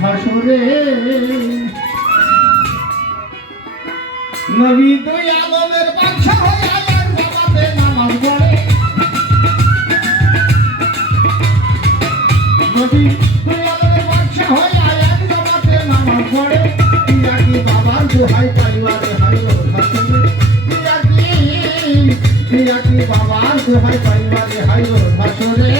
ভাসুরে নবী দুই আলমের বাদশা হয়ে এক জামাতে নামাজ পড়ে নবী দুই আলমের বাদশা হয়ে এক জামাতে নামাজ পড়ে পিয়া কি বাবার দোহাই পাইবারে হাইরো ভাসুরে পিয়া কি বাবার দোহাই পাইবারে হাইরো ভাসুরে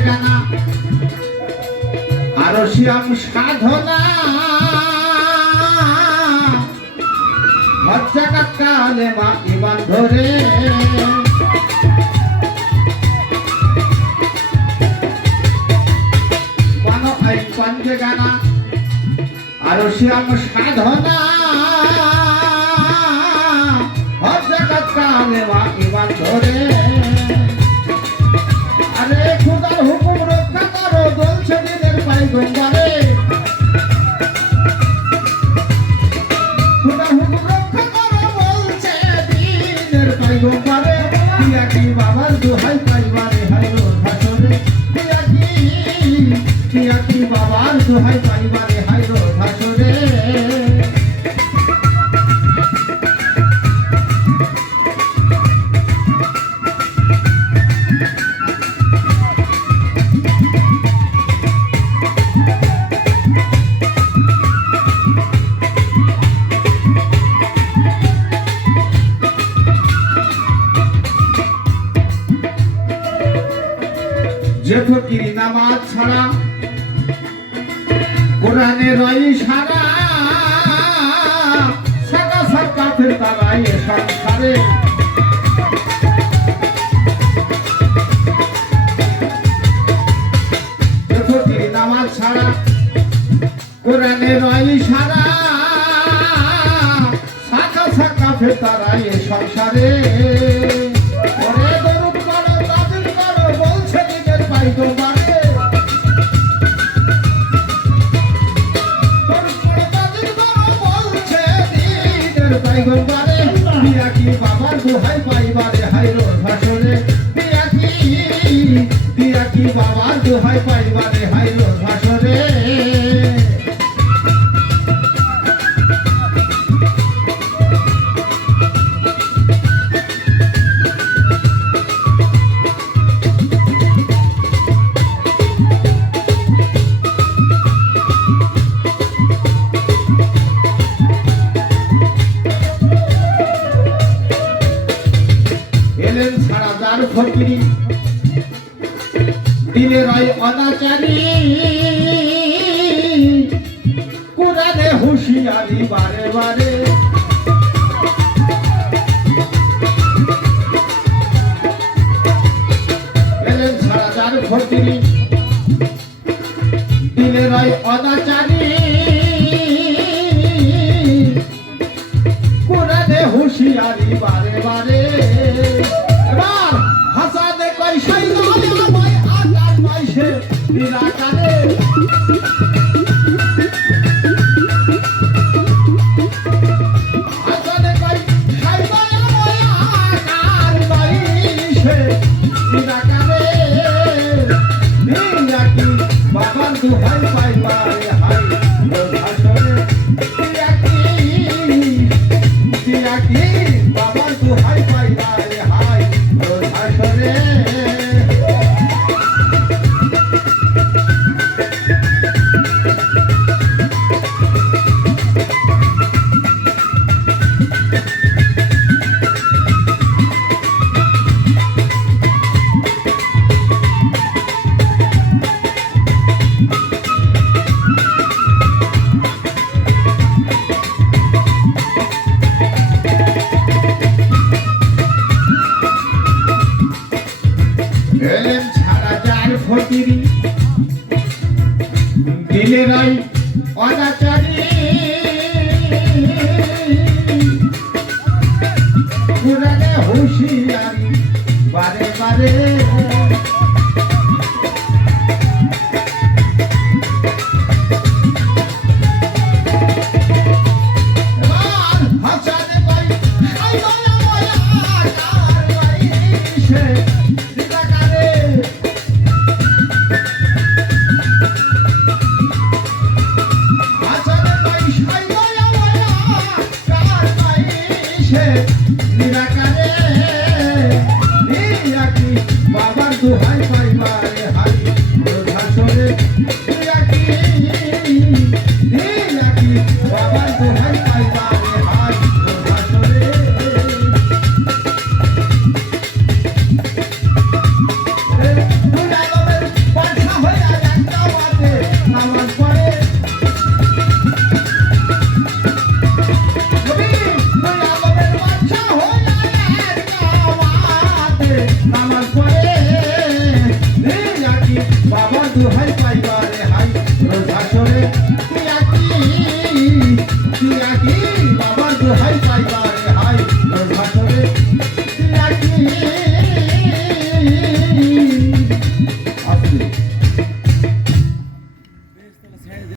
গানা আরো শ্যাম সাধনা হচ্ছে কালে মা ইমান ধরে মানো আই পাঞ্জে গানা আরো শ্যাম সাধনা হচ্ছে কালে মা ইমান ধরে আরে খুদার হুকুম রক্ষা করো বলছে দিনের পাইগম্বরে খুদার হুকুম রক্ষা করো বলছে দিনের পাইগম্বরে পিয়া কি বাবার দোহাই পাইবারে হাইরো ভাসরে পিয়া কি বাবার দোহাই পাইবারে হাইরো ভাসরে যে ফকির নামাজ ছাড়া কোরআনের ইশারা সাদা সরকারের তারাই সংসারে যে ফকির নামাজ ছাড়া কোরআনের ইশারা সাদা সরকারের তারাই সংসারে পিয়া কি বাবার দোহাই পাইবারে হাইরো ভাসরে পিয়া কি বাবার দোহাই পাইবারে হাইরো ভাসরে ফকিরি দিলে রয় অনাচারী কোরআনে হুঁশিয়ারি বারে বারে এলেন সারাদার ফকিরি দিলে রয় অনাচারী কোরআনে হুঁশিয়ারি বারে বারে হাসানে কই শাইদালে আমায় আকার পাইছে নিরাকারে হাসানে কই শাইদালে আমায় আকার পাইছে নিরাকারে পিয়া কি বাবার দোহাই পাইবারে হাই ভাসরে পিয়া কি বাবার দোহাই পাইবারে হাই ভাসরে হুঁশিয়ারি বারে বারে হাসানে ভাই আই দয়া মায়া কার ভাই সে দিদাকারে হাসানে ভাই আই দয়া মায়া কার ভাই সে দিদাকারে নিরাকি বাবার দোহাই পাইবারে হাই ভাষণে নিরাকি নিরাকি বাবার দোহাই পাইবারে হাই ভাষণে দুলালের পাঠা হয়ে একটা বাদে নামাজ পড়ে দুলালের পাঠা হয়ে একটা বাদে নামাজ পড়ে নিরাকি বাবার দোহাই পাইবারে হাই ভাষণে